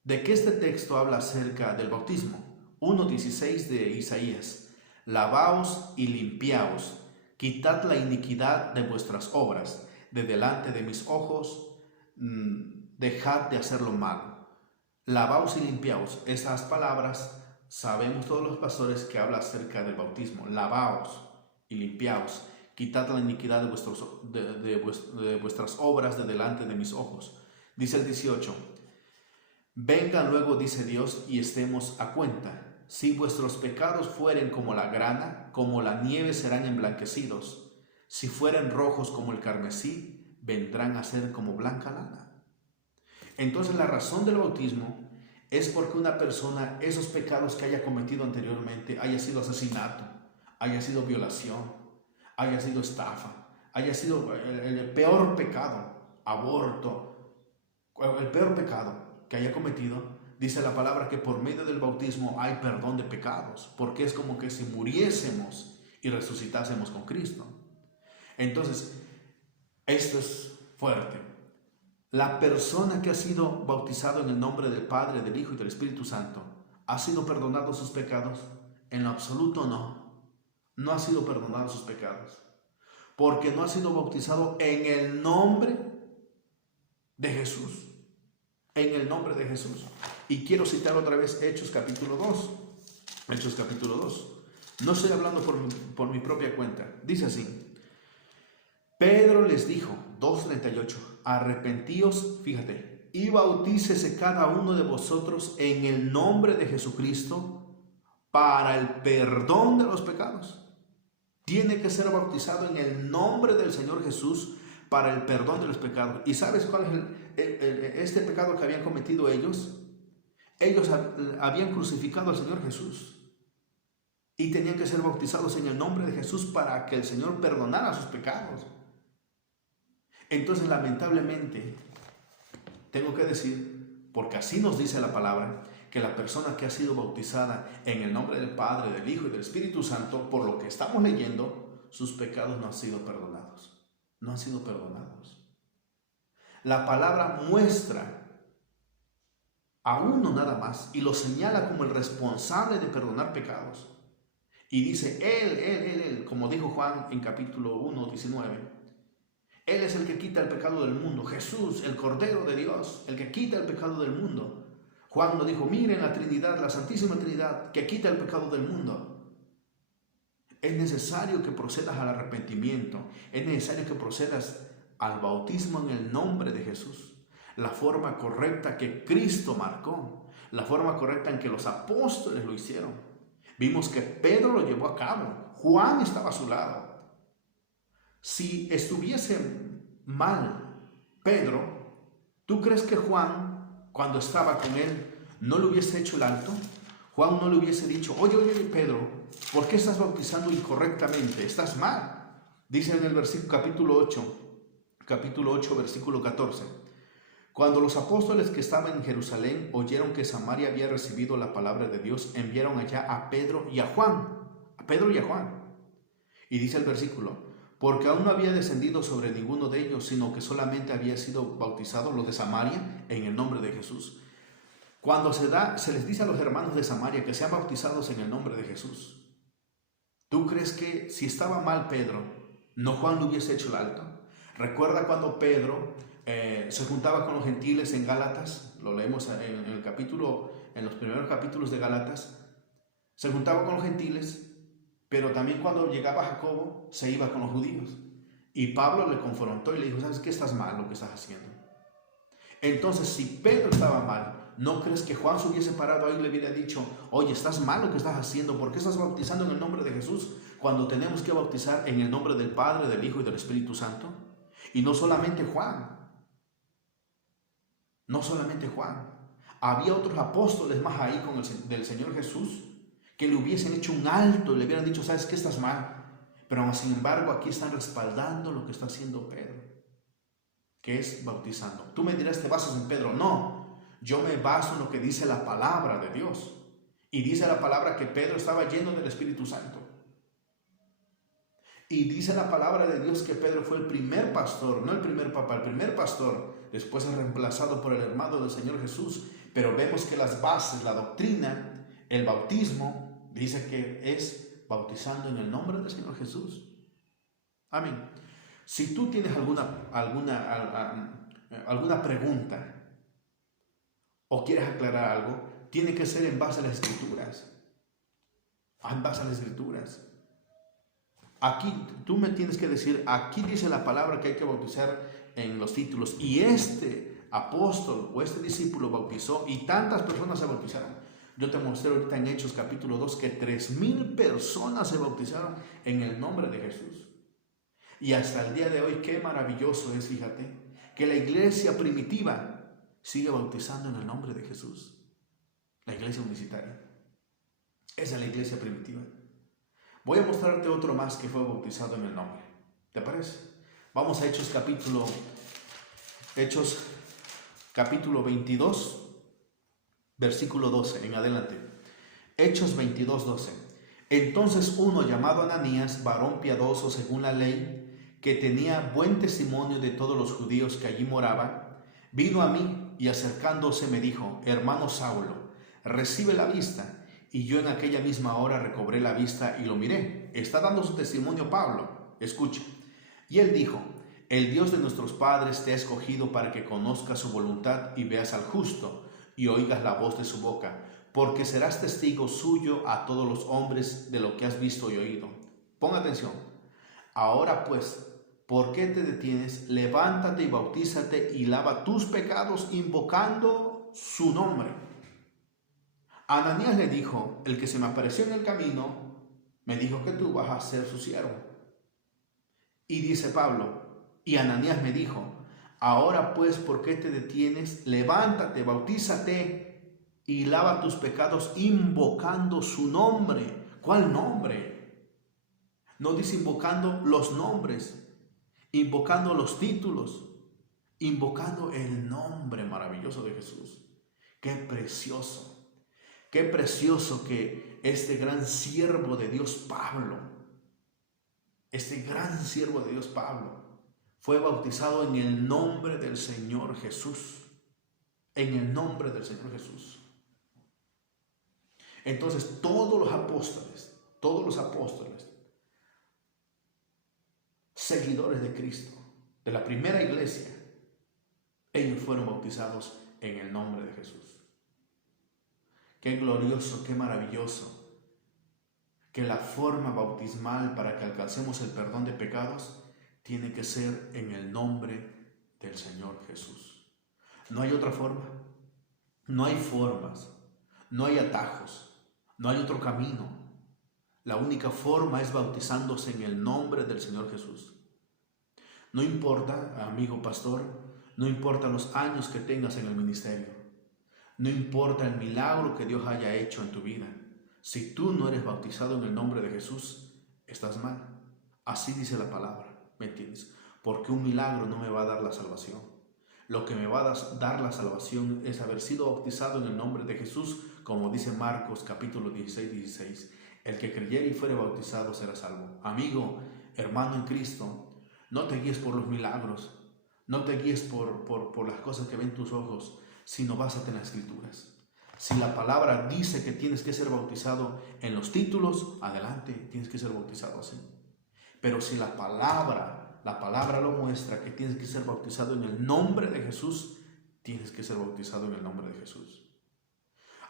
de que este texto habla acerca del bautismo. 1:16 de Isaías: lavaos y limpiaos, quitad la iniquidad de vuestras obras, de delante de mis ojos, dejad de hacer lo malo. Lavaos y limpiaos, esas palabras sabemos todos los pastores que habla acerca del bautismo. Lavaos y limpiaos, quitad la iniquidad de vuestras obras de delante de mis ojos. Dice el 18: vengan luego, dice Dios, y estemos a cuenta. Si vuestros pecados fueren como la grana, como la nieve serán emblanquecidos. Si fueren rojos como el carmesí, vendrán a ser como blanca lana. Entonces la razón del bautismo es porque una persona, esos pecados que haya cometido anteriormente, haya sido asesinato, haya sido violación, haya sido estafa, haya sido el peor pecado, aborto, el peor pecado que haya cometido, dice la palabra que por medio del bautismo hay perdón de pecados, porque es como que si muriésemos y resucitásemos con Cristo. Entonces, esto es fuerte. La persona que ha sido bautizado en el nombre del Padre, del Hijo y del Espíritu Santo, ¿ha sido perdonado sus pecados? En lo absoluto no ha sido perdonado sus pecados, porque no ha sido bautizado en el nombre de Jesús. En el nombre de Jesús. Y quiero citar otra vez Hechos capítulo 2. Hechos capítulo 2. No estoy hablando por mi propia cuenta. Dice así: Pedro les dijo, 2:38, arrepentíos, fíjate, y bautícese cada uno de vosotros en el nombre de Jesucristo para el perdón de los pecados. Tiene que ser bautizado en el nombre del Señor Jesús para el perdón de los pecados. ¿Y sabes cuál es este pecado que habían cometido ellos? Ellos habían crucificado al Señor Jesús y tenían que ser bautizados en el nombre de Jesús para que el Señor perdonara sus pecados. Entonces, lamentablemente, tengo que decir, porque así nos dice la palabra, que la persona que ha sido bautizada en el nombre del Padre, del Hijo y del Espíritu Santo, por lo que estamos leyendo, sus pecados no han sido perdonados. No han sido perdonados. La palabra muestra a uno nada más y lo señala como el responsable de perdonar pecados. Y dice, Él, como dijo Juan en capítulo 1, 19, Él es el que quita el pecado del mundo. Jesús, el Cordero de Dios, el que quita el pecado del mundo. Juan lo dijo, miren la Trinidad, la Santísima Trinidad, que quita el pecado del mundo. Es necesario que procedas al arrepentimiento. Es necesario que procedas al bautismo en el nombre de Jesús. La forma correcta que Cristo marcó. La forma correcta en que los apóstoles lo hicieron. Vimos que Pedro lo llevó a cabo. Juan estaba a su lado. Si estuviese mal Pedro, ¿tú crees que Juan, cuando estaba con él, no le hubiese hecho el alto? Juan no le hubiese dicho, oye, Pedro, ¿por qué estás bautizando incorrectamente? Estás mal. Dice en el capítulo 8, versículo 14. Cuando los apóstoles que estaban en Jerusalén oyeron que Samaria había recibido la palabra de Dios, enviaron allá a Pedro y a Juan. Y dice el versículo, porque aún no había descendido sobre ninguno de ellos, sino que solamente había sido bautizado los de Samaria en el nombre de Jesús. Cuando se les dice a los hermanos de Samaria que sean bautizados en el nombre de Jesús, ¿tú crees que si estaba mal Pedro, no Juan lo hubiese hecho el alto? Recuerda cuando Pedro se juntaba con los gentiles en Gálatas, lo leemos en los primeros capítulos de Gálatas, se juntaba con los gentiles, pero también cuando llegaba Jacobo, se iba con los judíos. Y Pablo le confrontó y le dijo, ¿sabes qué? Estás mal lo que estás haciendo. Entonces, si Pedro estaba mal, ¿no crees que Juan se hubiese parado ahí y le hubiera dicho, oye, estás mal lo que estás haciendo? ¿Por qué estás bautizando en el nombre de Jesús cuando tenemos que bautizar en el nombre del Padre, del Hijo y del Espíritu Santo? Y no solamente Juan. No solamente Juan. Había otros apóstoles más ahí del Señor Jesús que le hubiesen hecho un alto y le hubieran dicho, ¿sabes qué? Estás mal. Pero sin embargo aquí están respaldando lo que está haciendo Pedro, que es bautizando. Tú me dirás, ¿te basas en Pedro? No, yo me baso en lo que dice la palabra de Dios. Y dice la palabra que Pedro estaba lleno del Espíritu Santo. Y dice la palabra de Dios que Pedro fue el primer pastor, no el primer papa, el primer pastor. Después es reemplazado por el hermano del Señor Jesús. Pero vemos que las bases, la doctrina, el bautismo, dice que es bautizando en el nombre del Señor Jesús. Amén. Si tú tienes alguna pregunta o quieres aclarar algo, tiene que ser en base a las Escrituras. En base a las Escrituras. Aquí tú me tienes que decir, aquí dice la palabra que hay que bautizar en los títulos. Y este apóstol o este discípulo bautizó y tantas personas se bautizaron. Yo te mostré ahorita en Hechos capítulo 2 que 3,000 personas se bautizaron en el nombre de Jesús. Y hasta el día de hoy, qué maravilloso es, fíjate, que la iglesia primitiva sigue bautizando en el nombre de Jesús. La iglesia unicitaria. Esa es la iglesia primitiva. Voy a mostrarte otro más que fue bautizado en el nombre. ¿Te parece? Vamos a Hechos capítulo 22. Versículo 12 en adelante. Hechos 22:12. Entonces uno llamado Ananías, varón piadoso según la ley, que tenía buen testimonio de todos los judíos que allí moraban, vino a mí y acercándose me dijo, hermano Saulo, recibe la vista. Y yo en aquella misma hora recobré la vista y lo miré. Está dando su testimonio Pablo. Escucha. Y él dijo, el Dios de nuestros padres te ha escogido para que conozcas su voluntad y veas al justo y oigas la voz de su boca, porque serás testigo suyo a todos los hombres de lo que has visto y oído. Pon atención. Ahora pues, ¿por qué te detienes? Levántate y bautízate y lava tus pecados invocando su nombre. Ananías le dijo: el que se me apareció en el camino me dijo que tú vas a ser su siervo. Y dice Pablo: y Ananías me dijo: ahora pues, ¿por qué te detienes? Levántate, bautízate y lava tus pecados invocando su nombre. ¿Cuál nombre? No dice invocando los nombres, invocando los títulos, invocando el nombre maravilloso de Jesús. ¡Qué precioso! Qué precioso que este gran siervo de Dios Pablo, fue bautizado en el nombre del Señor Jesús. En el nombre del Señor Jesús. Entonces todos los apóstoles, seguidores de Cristo, de la primera iglesia, ellos fueron bautizados en el nombre de Jesús. Qué glorioso, qué maravilloso, que la forma bautismal para que alcancemos el perdón de pecados tiene que ser en el nombre del Señor Jesús. No hay otra forma, no hay formas, no hay atajos, no hay otro camino. La única forma es bautizándose en el nombre del Señor Jesús. No importa, amigo pastor, no importa los años que tengas en el ministerio. No importa el milagro que Dios haya hecho en tu vida. Si tú no eres bautizado en el nombre de Jesús, estás mal. Así dice la palabra, ¿me entiendes? Porque un milagro no me va a dar la salvación. Lo que me va a dar la salvación es haber sido bautizado en el nombre de Jesús, como dice Marcos capítulo 16. El que creyere y fuere bautizado será salvo. Amigo, hermano en Cristo, no te guíes por los milagros, no te guíes por las cosas que ven tus ojos, sino básate en las Escrituras. Si la palabra dice que tienes que ser bautizado en los títulos, adelante, tienes que ser bautizado así. Pero si la palabra lo muestra que tienes que ser bautizado en el nombre de Jesús, tienes que ser bautizado en el nombre de Jesús.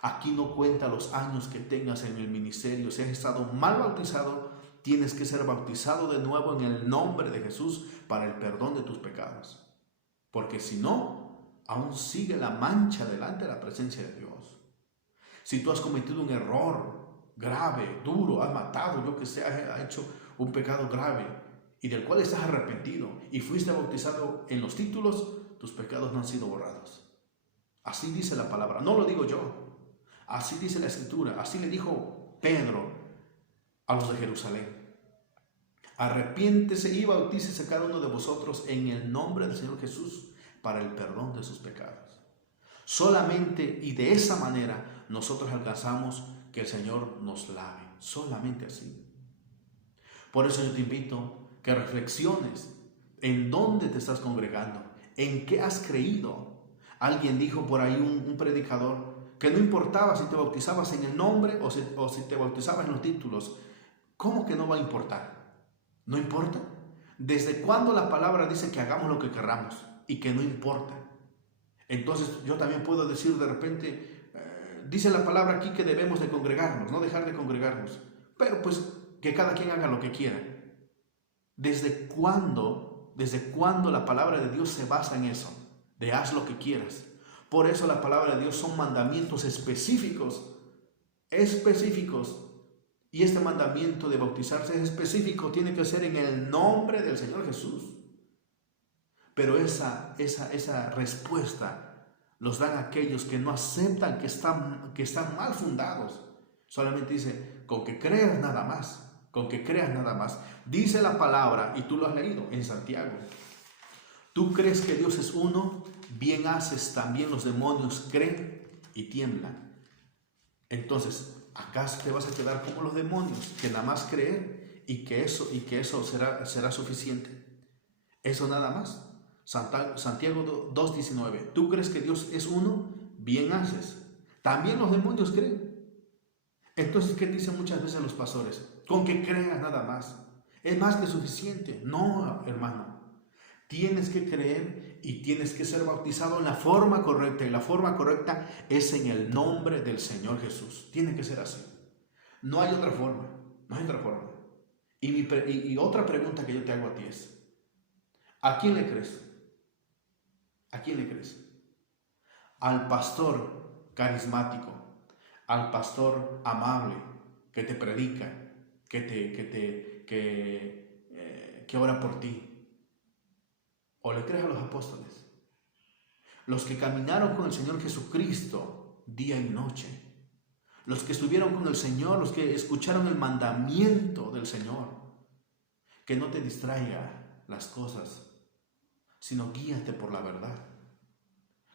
Aquí no cuenta los años que tengas en el ministerio. Si has estado mal bautizado, tienes que ser bautizado de nuevo en el nombre de Jesús para el perdón de tus pecados. Porque si no, aún sigue la mancha delante de la presencia de Dios. Si tú has cometido un error grave, duro, has matado, yo que sé, has hecho un pecado grave y del cual estás arrepentido y fuiste bautizado en los títulos, tus pecados no han sido borrados. Así dice la palabra, no lo digo yo. Así dice la Escritura, así le dijo Pedro a los de Jerusalén. Arrepiéntese y bautícese cada uno de vosotros en el nombre del Señor Jesús para el perdón de sus pecados. Solamente y de esa manera nosotros alcanzamos que el Señor nos lave. Solamente así. Por eso yo te invito que reflexiones en dónde te estás congregando, en qué has creído. Alguien dijo por ahí, un predicador, que no importaba si te bautizabas en el nombre o si te bautizabas en los títulos. ¿Cómo que no va a importar? ¿No importa? ¿Desde cuándo la palabra dice que hagamos lo que querramos y que no importa? Entonces yo también puedo decir de repente, dice la palabra aquí que debemos de congregarnos, no dejar de congregarnos. Pero pues que cada quien haga lo que quiera. ¿Desde cuándo la palabra de Dios se basa en eso? De haz lo que quieras. Por eso la palabra de Dios son mandamientos específicos. Y este mandamiento de bautizarse es específico, tiene que ser en el nombre del Señor Jesús. Pero esa respuesta los dan aquellos que no aceptan, que están mal fundados. Solamente dice, con que creas nada más. Dice la palabra, y tú lo has leído en Santiago. Tú crees que Dios es uno, bien haces, también los demonios creen y tiemblan. Entonces, ¿acaso te vas a quedar como los demonios, que nada más creen y que eso será suficiente? Eso nada más. Santiago 2:19. Tú crees que Dios es uno, bien haces. También los demonios creen. Entonces, ¿qué dicen muchas veces los pastores? Con que creas nada más. Es más que suficiente. No, hermano. Tienes que creer y tienes que ser bautizado en la forma correcta. Y la forma correcta es en el nombre del Señor Jesús. Tiene que ser así. No hay otra forma. Y otra pregunta que yo te hago a ti es, ¿A quién le crees? ¿A quién le crees? ¿Al pastor carismático, al pastor amable que te predica, que ora por ti? ¿O le crees a los apóstoles? Los que caminaron con el Señor Jesucristo día y noche, los que estuvieron con el Señor, los que escucharon el mandamiento del Señor. Que no te distraiga las cosas, sino guíate por la verdad.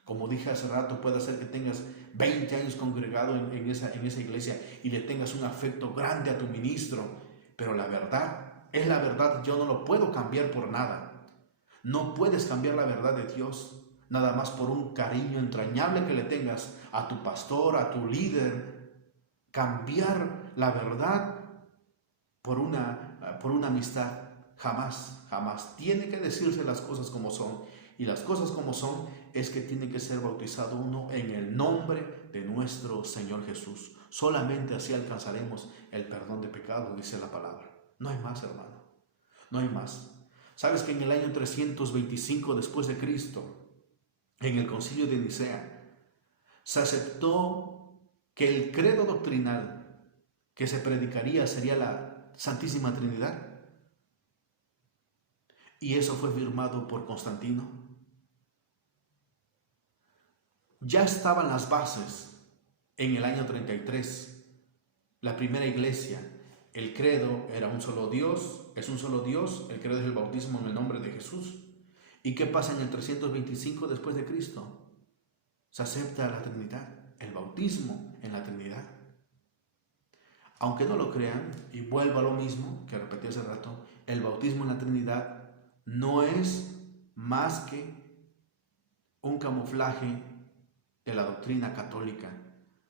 Como dije hace rato, puede ser que tengas 20 años congregado en esa iglesia y le tengas un afecto grande a tu ministro, pero la verdad es la verdad. Yo no lo puedo cambiar por nada. No puedes cambiar la verdad de Dios nada más por un cariño entrañable que le tengas a tu pastor, a tu líder. Cambiar la verdad por una amistad, jamás, jamás. Tiene que decirse las cosas como son. Y las cosas como son es que tiene que ser bautizado uno en el nombre de nuestro Señor Jesús. Solamente así alcanzaremos el perdón de pecados, dice la palabra. No hay más, hermano. No hay más. ¿Sabes que en el año 325 después de Cristo, en el concilio de Nicea, se aceptó que el credo doctrinal que se predicaría sería la Santísima Trinidad? Y eso fue firmado por Constantino. Ya estaban las bases en el año 33. La primera iglesia, el credo era un solo Dios, es un solo Dios, el credo es el bautismo en el nombre de Jesús. ¿Y qué pasa en el 325 después de Cristo? Se acepta la Trinidad, el bautismo en la Trinidad. Aunque no lo crean, y vuelvo a lo mismo que repetí hace rato, el bautismo en la Trinidad no es más que un camuflaje de la doctrina católica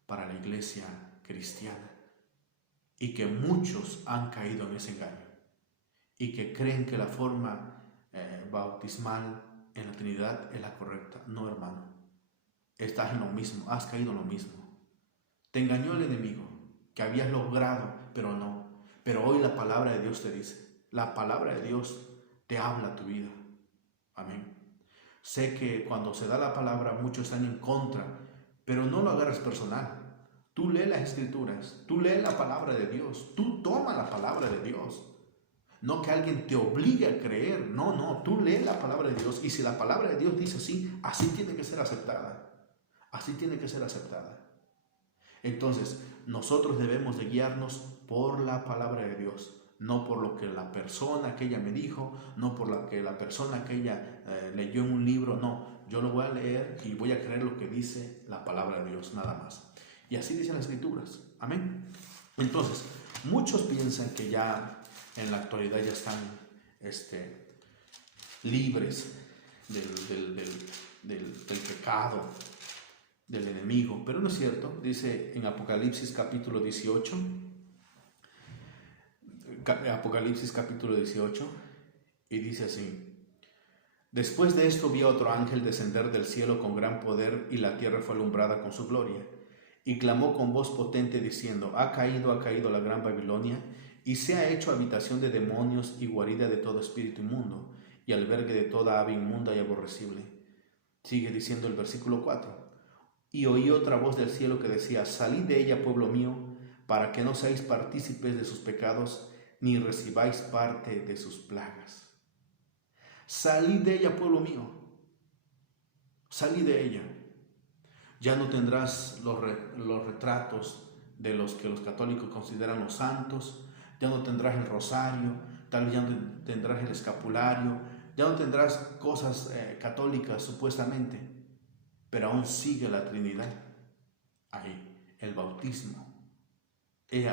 para la iglesia cristiana, y que muchos han caído en ese engaño y que creen que la forma bautismal en la Trinidad es la correcta. No, hermano, estás en lo mismo, has caído en lo mismo. Te engañó el enemigo, que habías logrado, pero no. Pero hoy la palabra de Dios te dice, la palabra de Dios te habla a tu vida. Amén. Sé que cuando se da la palabra muchos están en contra, pero no lo agarres personal. Tú lee las escrituras, tú lee la palabra de Dios, tú toma la palabra de Dios. No que alguien te obligue a creer, no, tú lee la palabra de Dios, y si la palabra de Dios dice así, así tiene que ser aceptada. Así tiene que ser aceptada. Entonces, nosotros debemos de guiarnos por la palabra de Dios, no por lo que la persona aquella me dijo, no por lo que la persona aquella leyó en un libro. No, yo lo voy a leer y voy a creer lo que dice la palabra de Dios, nada más. Y así dicen las escrituras. Amén. Entonces, muchos piensan que ya en la actualidad ya están libres del pecado, del enemigo, pero no es cierto. Dice en Apocalipsis capítulo 18, y dice así: después de esto vi a otro ángel descender del cielo con gran poder, y la tierra fue alumbrada con su gloria, y clamó con voz potente diciendo: ha caído la gran Babilonia, y se ha hecho habitación de demonios y guarida de todo espíritu inmundo, y albergue de toda ave inmunda y aborrecible. Sigue diciendo el versículo 4: y oí otra voz del cielo que decía: salid de ella, pueblo mío, para que no seáis partícipes de sus pecados, ni recibáis parte de sus plagas. Salid de ella, pueblo mío, salid de ella. Ya no tendrás los retratos de los que los católicos consideran los santos, ya no tendrás el rosario, tal vez ya no tendrás el escapulario, ya no tendrás cosas católicas supuestamente, pero aún sigue la Trinidad ahí, el bautismo.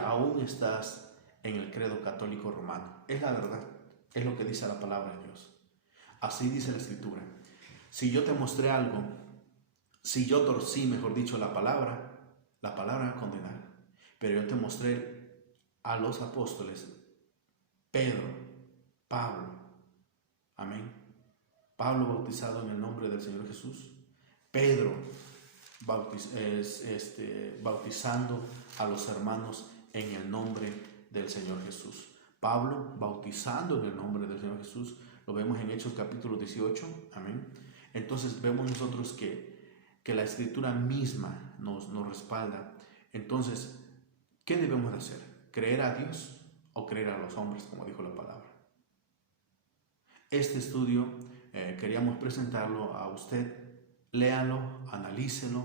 Aún estás en el credo católico romano. Es la verdad, es lo que dice la palabra de Dios. Así dice la Escritura. Si yo te mostré algo, si yo torcí, mejor dicho, la palabra a condenar, pero yo te mostré a los apóstoles, Pedro, Pablo, amén, Pablo bautizado en el nombre del Señor Jesús, Pedro bautizando a los hermanos en el nombre del Señor Jesús, Pablo bautizando en el nombre del Señor Jesús, Lo vemos en Hechos capítulo 18, amén. Entonces vemos nosotros que la Escritura misma nos respalda. Entonces, ¿qué debemos de hacer? ¿Creer a Dios o creer a los hombres, como dijo la palabra? Este estudio queríamos presentarlo a usted. Léalo, analícelo,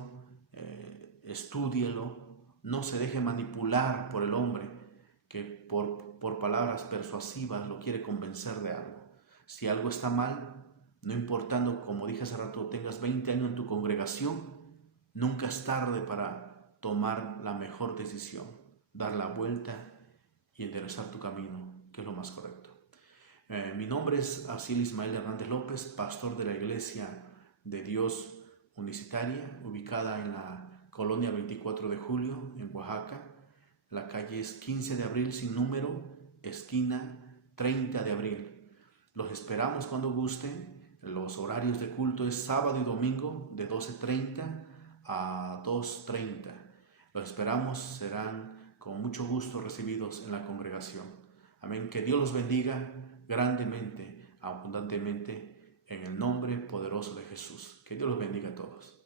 estúdielo. No se deje manipular por el hombre que por palabras persuasivas lo quiere convencer de algo. Si algo está mal, no importando, como dije hace rato, tengas 20 años en tu congregación, nunca es tarde para tomar la mejor decisión, dar la vuelta y enderezar tu camino, que es lo más correcto. Mi nombre es Asiel Ismael Hernández López, pastor de la Iglesia de Dios Unicitaria, ubicada en la colonia 24 de Julio, en Oaxaca. La calle es 15 de abril sin número, esquina 30 de abril. Los esperamos cuando gusten. Los horarios de culto es sábado y domingo de 12:30 a 2:30. Los esperamos, serán con mucho gusto recibidos en la congregación. Amén. Que Dios los bendiga grandemente, abundantemente, en el nombre poderoso de Jesús. Que Dios los bendiga a todos.